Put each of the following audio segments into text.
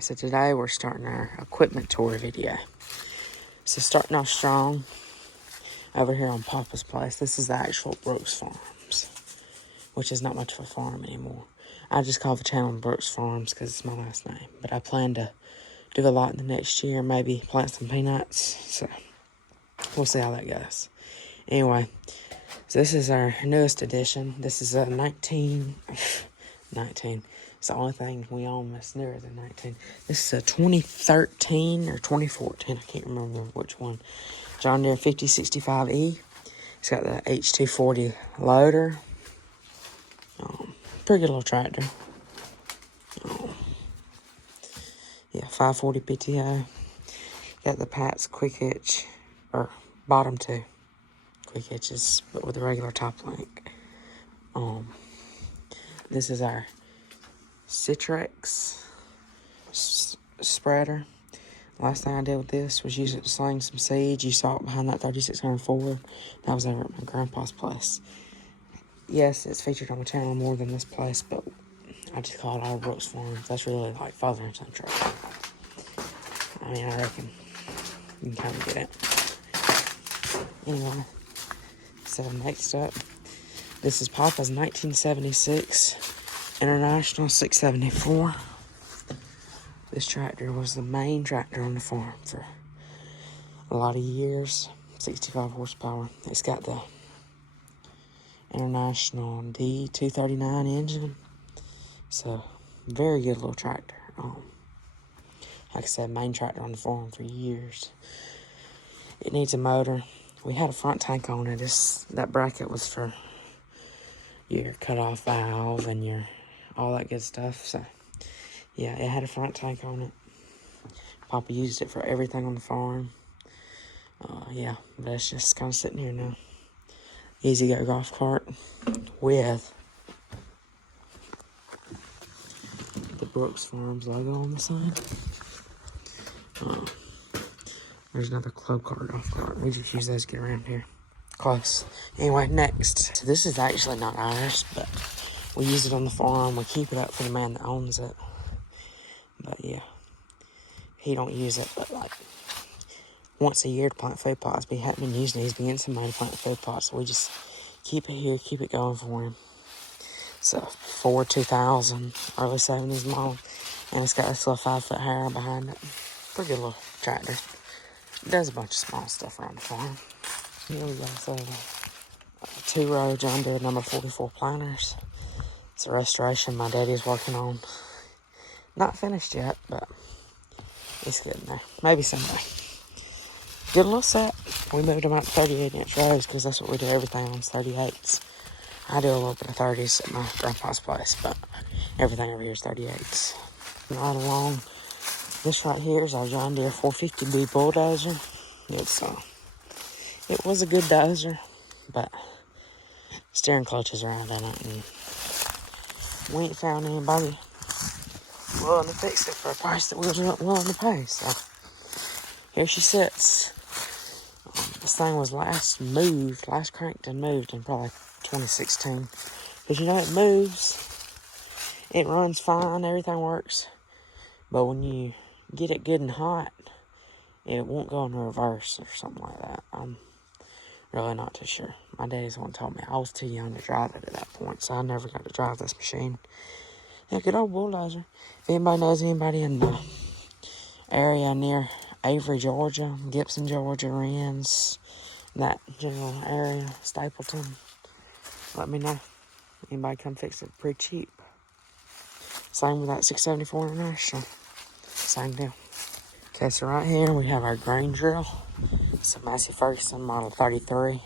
Alright, so today we're starting our equipment tour video. So starting off strong over here on Papa's place. This is the actual Brooks Farms, which is not much of a farm anymore. I just call the channel Brooks Farms because it's my last name. But I plan to do a lot in the next year, maybe plant some peanuts. So we'll see how that goes. Anyway, so this is our newest edition. This is a 19. It's the only thing we own that's newer than 19. This is a 2013 or 2014. I can't remember which one. John Deere 5065E. It's got the H240 loader. Pretty good little tractor. Yeah, 540 PTO. Got the Pat's quick hitch, or bottom two quick hitches, but with a regular top link. This is our Citrix spreader. Last thing I did with this was use it to sling some seeds. You saw it behind that 3600 Ford. That was over at my grandpa's place. Yes, it's featured on the channel more than this place, but I just call it all Brooks Farms. That's really like father and son truck. I mean, I reckon you can kind of get it. Anyway, so next up, this is Papa's 1976 International 674. This tractor was the main tractor on the farm for a lot of years. 65 horsepower. It's got the International D239 engine. So, very good little tractor. Like I said, main tractor on the farm for years. It needs a motor. We had a front tank on it. That bracket was for your cutoff valve and your all that good stuff. So, yeah, it had a front tank on it. Papa used it for everything on the farm. Yeah, but it's just kind of sitting here now. Easy Go golf cart with the Brooks Farms logo on the side. There's another club car golf cart. We just use those to get around here. Close. Anyway, next. So this is actually not ours, but we use it on the farm. We keep it up for the man that owns it. But yeah, he don't use it, but like once a year to plant food plots. But he hadn't been using it. He's been getting somebody to plant food plots, so we just keep it here, keep it going for him. It's a Ford 2000, early 70s model, and it's got this little 5-foot harrow behind it. Pretty good little tractor. It does a bunch of small stuff around the farm. Here we go, so 2-row John Deere number 44 planters. It's a restoration my daddy's working on. Not finished yet, but it's getting there. Maybe someday. Good little set. We moved them out to 38-inch rows because that's what we do everything on, 38s. I do a little bit of 30s at my grandpa's place, but everything over here is 38s. Right along, this right here is our John Deere 450B bulldozer. It was a good dozer, but steering clutch is around in it, and we ain't found anybody willing to fix it for a price that we were willing to pay. So here she sits. This thing was last cranked and moved in probably 2016. Because you know it moves, it runs fine, everything works. But when you get it good and hot, it won't go in reverse or something like that. I'm really not too sure. My daddy's the one told me. I was too young to drive it at that point, so I never got to drive this machine. Yeah, good old bulldozer. If anybody knows anybody in the area near Avery, Georgia, Gibson, Georgia, Rennes, that general area, Stapleton, let me know. Anybody come fix it pretty cheap. Same with that 674 International. Same deal. Okay, so right here we have our grain drill. It's a Massey Ferguson Model 33.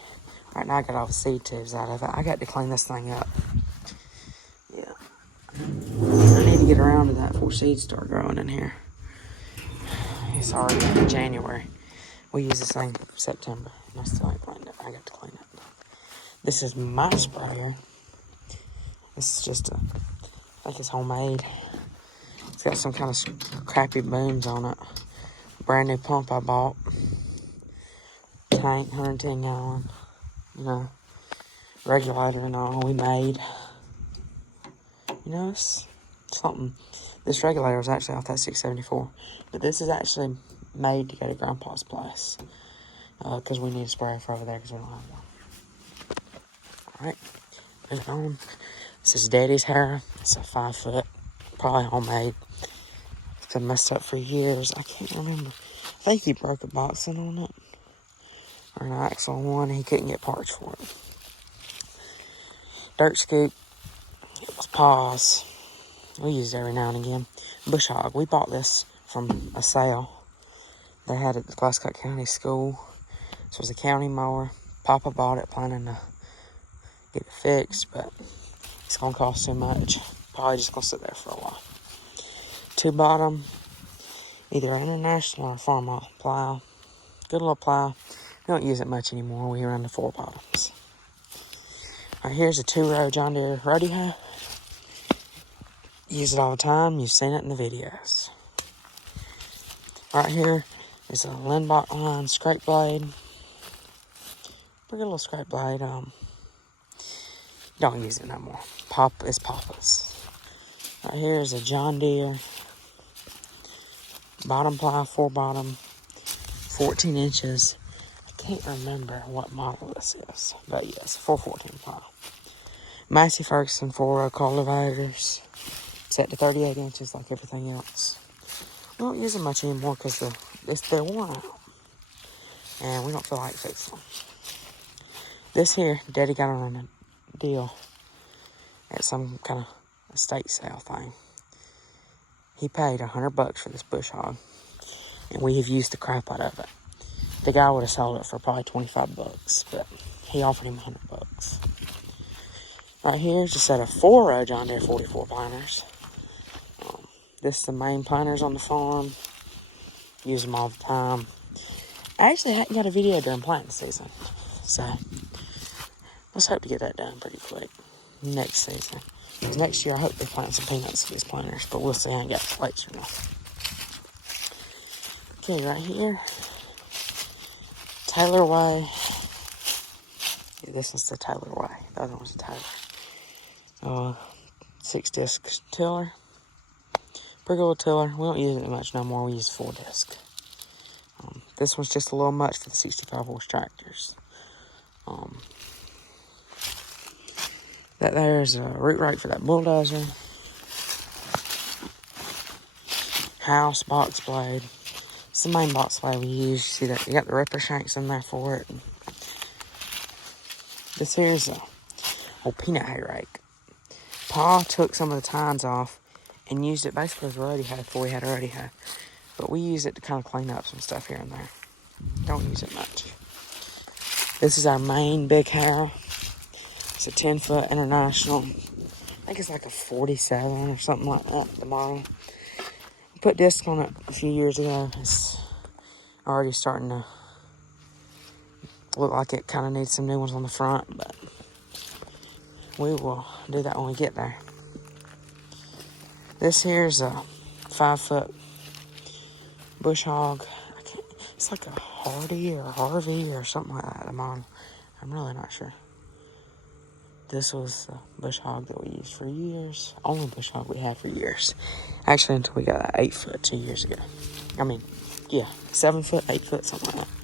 Right now I got all the seed tubes out of it. I got to clean this thing up. Yeah. I need to get around to that before seeds start growing in here. It's already January. We use this thing in September, and I still ain't cleaned it. I got to clean it. This is my sprayer. This is just I think it's homemade. It's got some kind of crappy booms on it. Brand new pump I bought. Tank, 110 gallon. You know, regulator and all we made. You know, something. This regulator was actually off that 674. But this is actually made to go to Grandpa's place. Because we need a sprayer for over there because we don't have one. Alright, moving on. This is Daddy's hair. It's a 5 foot, probably homemade. It's been messed up for years. I can't remember. I think he broke a boxing on it. Or an axle on one. He couldn't get parts for it. Dirt scoop. It was Paws. We use it every now and again. Bush hog. We bought this from a sale. They had it at the Glasscock County School. This was a county mower. Papa bought it, planning to get it fixed, but it's gonna cost too much. Probably just gonna sit there for a while. 2 bottom, either International or Farmall plow. Good little plow. We don't use it much anymore. We run the 4 bottoms. Alright, here's a 2-row John Deere rodeo. Use it all the time. You've seen it in the videos. Right here is a Lindbach line scrape blade. Pretty little scrape blade. Don't use it no more. It's Papa's. Right here is a John Deere bottom plow, 4 bottom, 14 inches. I can't remember what model this is, but yes, 414 plow. Massey Ferguson 4-row cultivators, set to 38 inches like everything else. We don't use them much anymore because they're worn out, and we don't feel like fixing them. This here, Daddy got on a deal at some kind of estate sale thing. He paid $100 for this bush hog, and we have used the crap out of it. The guy would have sold it for probably $25, but he offered him $100. Right here is a set of 4-row John Deere 44 planters. This is the main planters on the farm. Use them all the time. I actually hadn't got a video during planting season, so let's hope to get that done pretty quick next season. Because next year I hope they plant some peanuts with these planters, but we'll see. I ain't got the plates or nothing. Okay, right here, Taylor Way. Yeah, this is the Taylor Way. The other one's the Taylor. 6-disc tiller. Pretty good tiller. We don't use it much no more. We use 4-disc. This one's just a little much for the 65 horse tractors. That there's a root rake for that bulldozer. House box blade. It's the main box blade we use. You see that? You got the ripper shanks in there for it. This here's a old peanut hay rake. Pa took some of the tines off and used it basically as a rodeo before we had a rodeo. But we use it to kind of clean up some stuff here and there. Don't use it much. This is our main big harrow. It's a 10-foot International. I think it's like a 47 or something like that, the model. We put disc on it a few years ago. It's already starting to look like it kind of needs some new ones on the front, but we will do that when we get there. This here's a 5-foot bush hog. It's like a Hardy or Harvey or something like that, the model. I'm really not sure. This was the bush hog that we used for years. Only bush hog we had for years. Actually, until we got that 8-foot 2 years ago. I mean, yeah, 7-foot, 8-foot, something like that.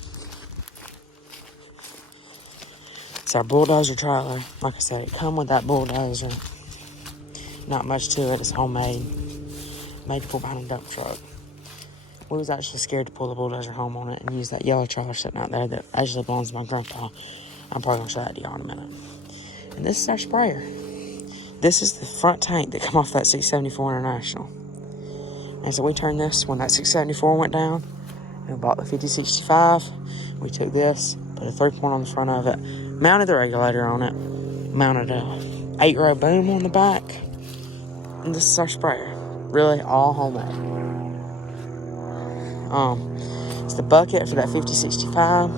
It's our bulldozer trailer. Like I said, it come with that bulldozer. Not much to it. It's homemade. Made to pull behind a dump truck. We was actually scared to pull the bulldozer home on it and use that yellow trailer sitting out there that actually belongs to my grandpa. I'm probably going to show that to y'all in a minute. And this is our sprayer. This is the front tank that come off that 674 International. And so we turned this when that 674 went down. We bought the 5065. We took this, put a 3-point on the front of it, mounted the regulator on it, mounted a 8-row boom on the back. And this is our sprayer. Really all homemade. It's the bucket for that 5065.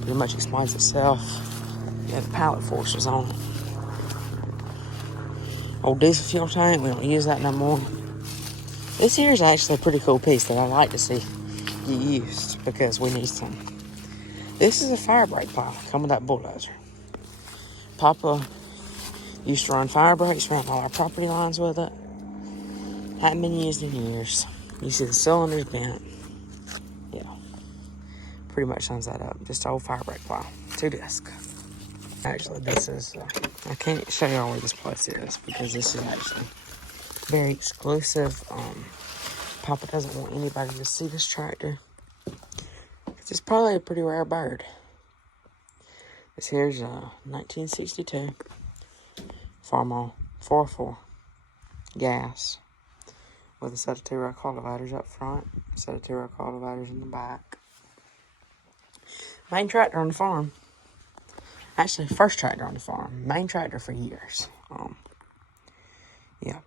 Pretty much explains itself. Yeah, the pallet forces on it. Old diesel fuel tank, we don't use that no more. This here is actually a pretty cool piece that I like to see get used because we need some. This is a fire brake plow, come with that bulldozer. Papa Used to run fire breaks, ran all our property lines with it. Hadn't been used in years. You see the cylinders bent. Yeah, pretty much sums that up. Just an old fire break plow, 2-disc. Actually, this is, I can't show y'all where this place is because this is actually very exclusive. Papa doesn't want anybody to see this tractor. It's probably a pretty rare bird. This here's a 1962 Farmall 404 gas with a set of 2-row cultivators up front, a set of 2-row cultivators in the back. Main tractor on the farm. Actually, first tractor on the farm. Main tractor for years. Yeah.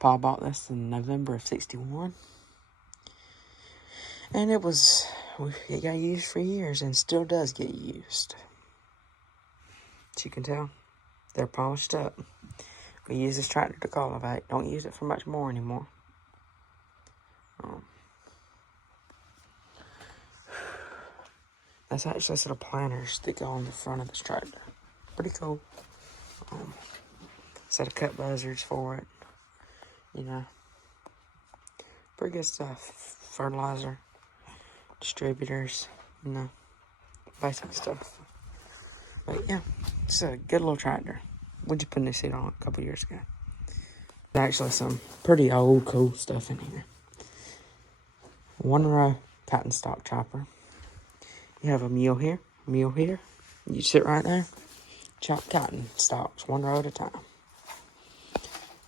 Pa bought this in November of '61. And it got used for years and still does get used. As you can tell, they're polished up. We use this tractor to cultivate. Don't use it for much more anymore. That's actually a set of planters that go on the front of this tractor. Pretty cool. Set of cut buzzards for it. You know, pretty good stuff. Fertilizer, distributors, you know, basic stuff. But yeah, it's a good little tractor. What'd you put a new seat on it a couple years ago? There's actually some pretty old, cool stuff in here. 1-row cotton stalk chopper. You have a mule here, mule here. You sit right there, chop cotton stalks 1 row at a time.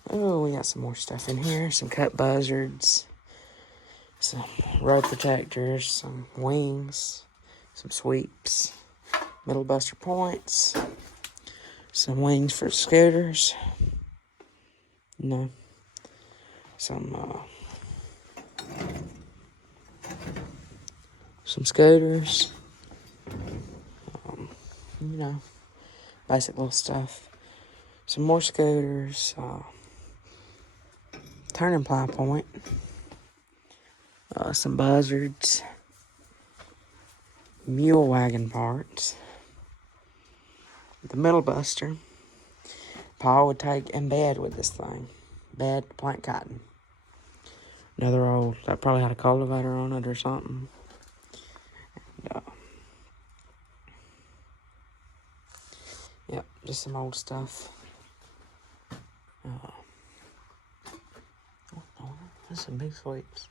Oh, we got some more stuff in here. Some cut buzzards, some row protectors, some wings, some sweeps, middle buster points, some wings for scooters. No, some scooters. You know, basic little stuff. Some more scooters. Turning plow point. Some buzzards. Mule wagon parts. The middle buster. Pa would take and bed with this thing. Bed, plant cotton. Another old, that probably had a cultivator on it or something. And, yep, just some old stuff. There's some big sweeps.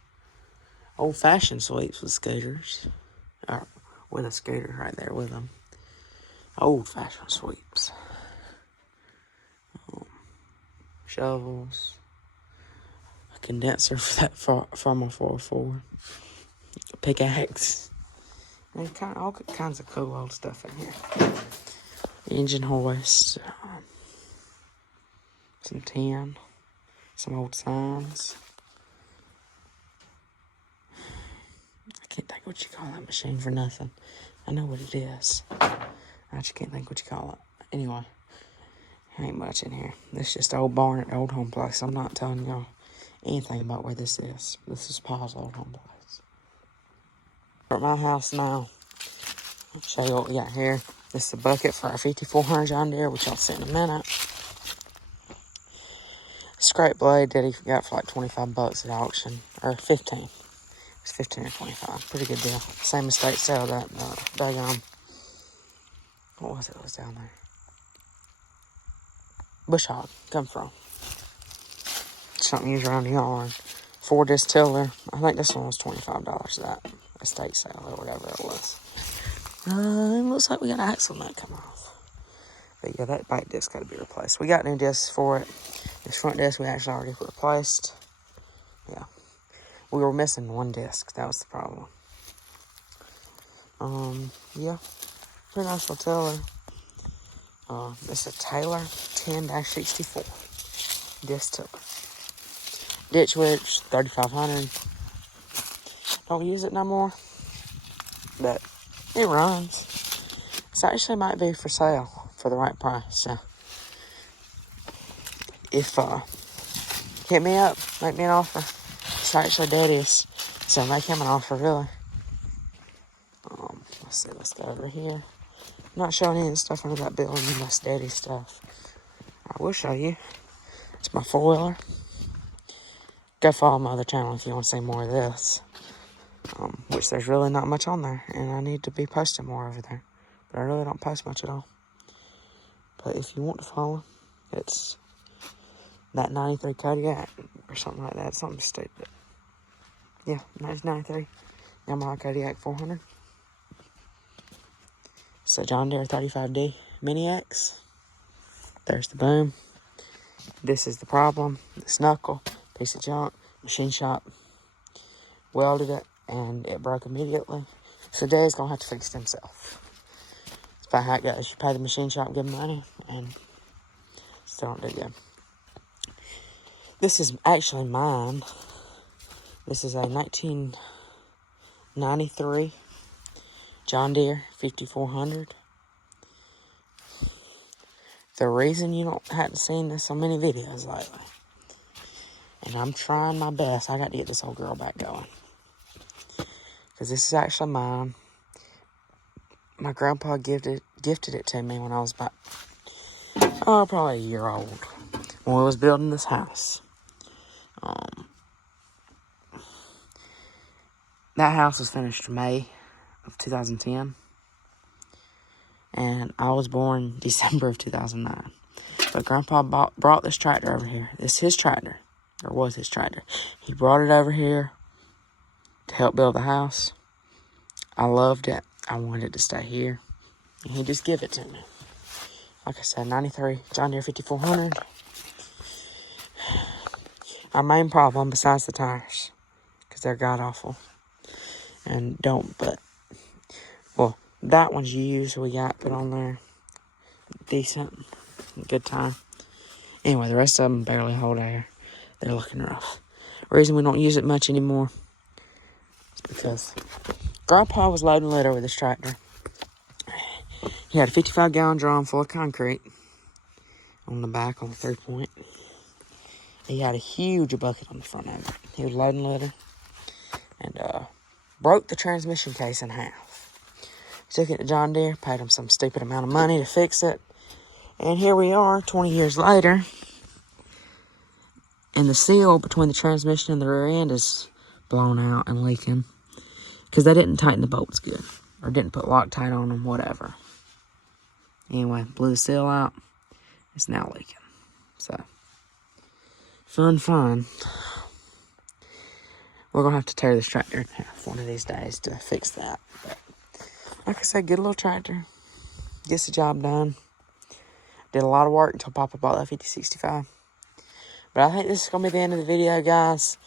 Old-fashioned sweeps with scooters. Or with a scooter right there with them. Old-fashioned sweeps. Shovels. A condenser for that from a 404. A pickaxe. And all kinds of cool old stuff in here. Engine hoist. Some tin. Some old signs. I can't think what you call that machine for nothing. I know what it is. I just can't think what you call it. Anyway, ain't much in here. This is just old barn at the old home place. I'm not telling y'all anything about where this is. This is Pa's old home place. We're at my house now. I'll show you what we got here. This is a bucket for our 5400 John Deere, which I'll see in a minute. Scrape blade that he got for like 25 bucks at auction, or 15. It's 15 or 25. Pretty good deal. Same estate sale that daggone. What was it? It was down there. Bush hog come from. Something used around the yard. 4-disc tiller. I think this one was $25. That estate sale or whatever it was. It looks like we got an axle nut come off. But yeah, that back disc got to be replaced. We got new discs for it. This front disc we actually already replaced. Yeah. We were missing 1 disc. That was the problem. Yeah. Pretty nice little tiller. This is a Taylor 10-64 disc tiller. Ditch Witch 3500. Don't use it no more. But it runs. This actually might be for sale for the right price. So if hit me up, make me an offer. It's actually Daddy's, so make him an offer, really. Let's see, let's go over here. not showing any of the stuff under that building, my steady stuff. I will show you. It's my 4-wheeler. Go follow my other channel if you want to see more of this. Which there's really not much on there, and I need to be posting more over there. But I really don't post much at all. But if you want to follow, it's that 93 Kodiak or something like that. Something stupid. Yeah, 1993 Yamaha Kodiak 400. It's a John Deere 35D Mini X. There's the boom. This is the problem. This knuckle, piece of junk, machine shop welded it, and it broke immediately. So Dad's gonna have to fix it himself. It's about how it goes. You pay the machine shop good money, and still don't do good. This is actually mine. This is a 1993 John Deere 5400. The reason you haven't seen this so many videos lately, and I'm trying my best, I got to get this old girl back going. Because this is actually mine. My grandpa gifted it to me when I was about, probably a year old. When we was building this house. That house was finished May of 2010. And I was born December of 2009. But Grandpa brought this tractor over here. This is his tractor. Or was his tractor. He brought it over here to help build the house. I loved it. I wanted it to stay here. And he just gave it to me. Like I said, 93 John Deere 5400. Our main problem, besides the tires, because they're god-awful. And well, that one's used. We got put on there. Decent. Good time. Anyway, the rest of them barely hold air. They're looking rough. The reason we don't use it much anymore is because Grandpa was loading lead over this tractor. He had a 55-gallon drum full of concrete on the back on the 3-point. He had a huge bucket on the front of it. He was loading leather and broke the transmission case in half. Took it to John Deere, paid him some stupid amount of money to fix it. And here we are 20 years later. And the seal between the transmission and the rear end is blown out and leaking. Because they didn't tighten the bolts good. Or didn't put Loctite on them, whatever. Anyway, blew the seal out. It's now leaking. So, fun. We're going to have to tear this tractor in half one of these days to fix that. But, like I said, good little tractor. Gets the job done. Did a lot of work until Papa bought that 5065. But I think this is going to be the end of the video, guys.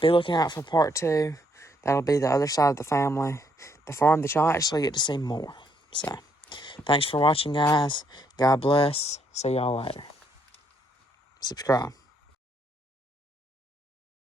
Be looking out for part 2. That'll be the other side of the family. The farm that y'all actually get to see more. So, thanks for watching, guys. God bless. See y'all later. Subscribe.